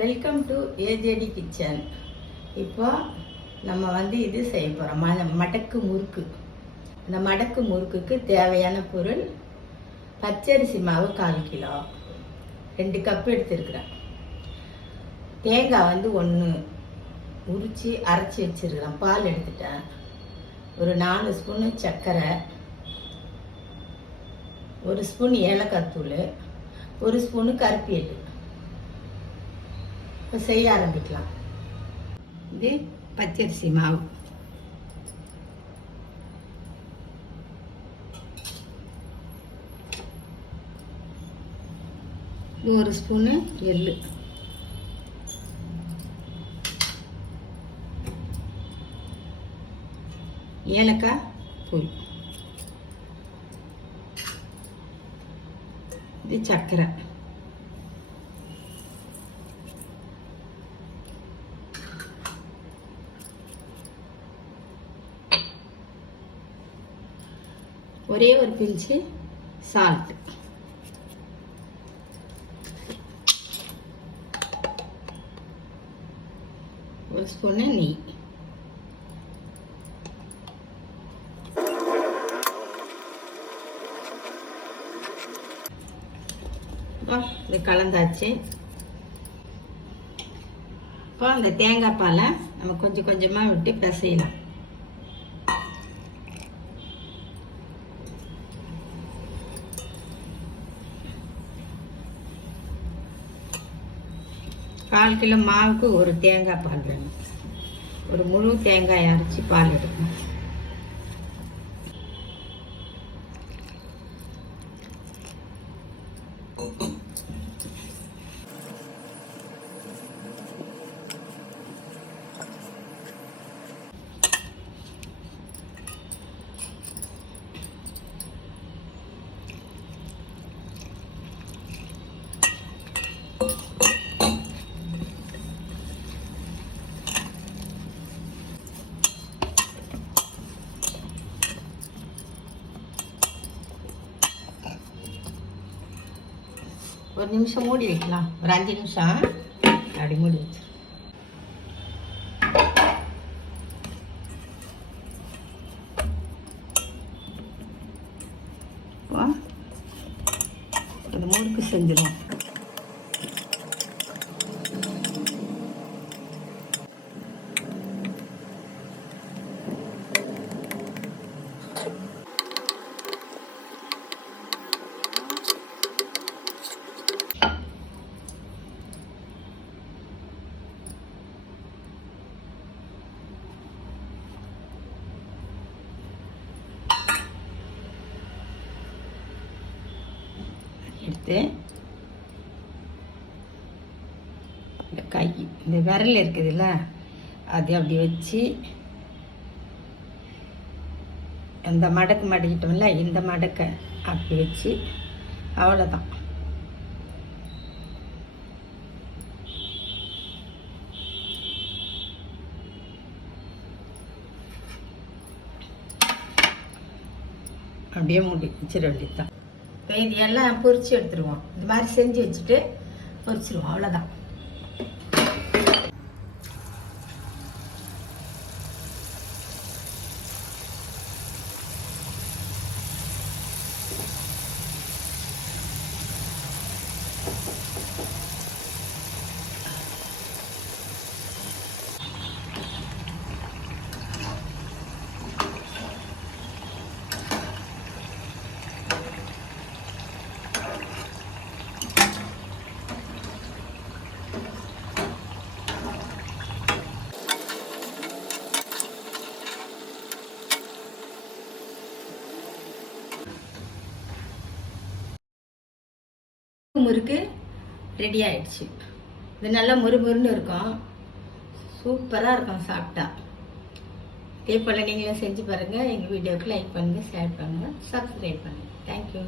Welcome to ஏஜேடி kitchen. இப்போ நம்ம இது செய்ய போகிறோம் மடக்கு முறுக்கு. இந்த மடக்கு முறுக்குக்கு தேவையான பொருள் பச்சரிசி மாவு 1/4 கிலோ, 2 கப் எடுத்துருக்குறேன். தேங்காய் 1 உரித்து அரைச்சி வச்சுருக்கிறேன். பால் எடுத்துட்டேன். ஒரு 4 ஸ்பூனு சர்க்கரை, 1 ஸ்பூன் ஏலக்காய் தூள், 1 ஸ்பூனு கருப்பு எள்ளு. இப்போ செய்ய ஆரம்பிக்கலாம். இது பச்சரிசி மாவு. இது 1 ஸ்பூனு எள்ளு, ஏலக்காய் தூள், இது சர்க்கரை, ஒரே ஒரு பிஞ்சு சால்ட், ஒரு ஸ்பூனு நெய். இது கலந்தாச்சு. இப்போ அந்த தேங்காய் பாலை நம்ம கொஞ்சம் கொஞ்சமாக விட்டு பிசையலாம். கால் கிலோ மாவுக்கு ஒரு தேங்காய் பால் வேணும். ஒரு முழு தேங்காய் அரைச்சி பால் எடுக்கணும். ஒரு நிமிஷம் மூடி வைக்கலாம். ஒரு 5 நிமிஷம் அப்படி மூடி வச்சு அந்த முறுக்கு செஞ்சிடும். எடுத்து இந்த கை இந்த விரல் இருக்குதுல்ல, அது அப்படி வச்சு அந்த மடக்கு மடக்கிட்டோம்ல, இந்த மடக்கை அப்படி வச்சு அவ்வளோதான். அப்படியே மூடி வச்சிட வேண்டியதுதான். இப்போ இது எல்லாம் பொரிச்சு எடுத்துருவோம். இந்த மாதிரி செஞ்சு வச்சுட்டு பொரிச்சிருவோம். அவ்வளோதான். முறுக்கு ரெடி ஆயிடுச்சு. இது நல்லா முறுமுறுன்னு இருக்கும். சூப்பராக இருக்கும் சாப்பிட்டா. இதே போல் நீங்களும் செஞ்சு பாருங்கள். எங்கள் வீடியோவுக்கு லைக் பண்ணுங்கள், ஷேர் பண்ணுங்கள், சப்ஸ்கிரைப் பண்ணுங்கள். தேங்க்யூ.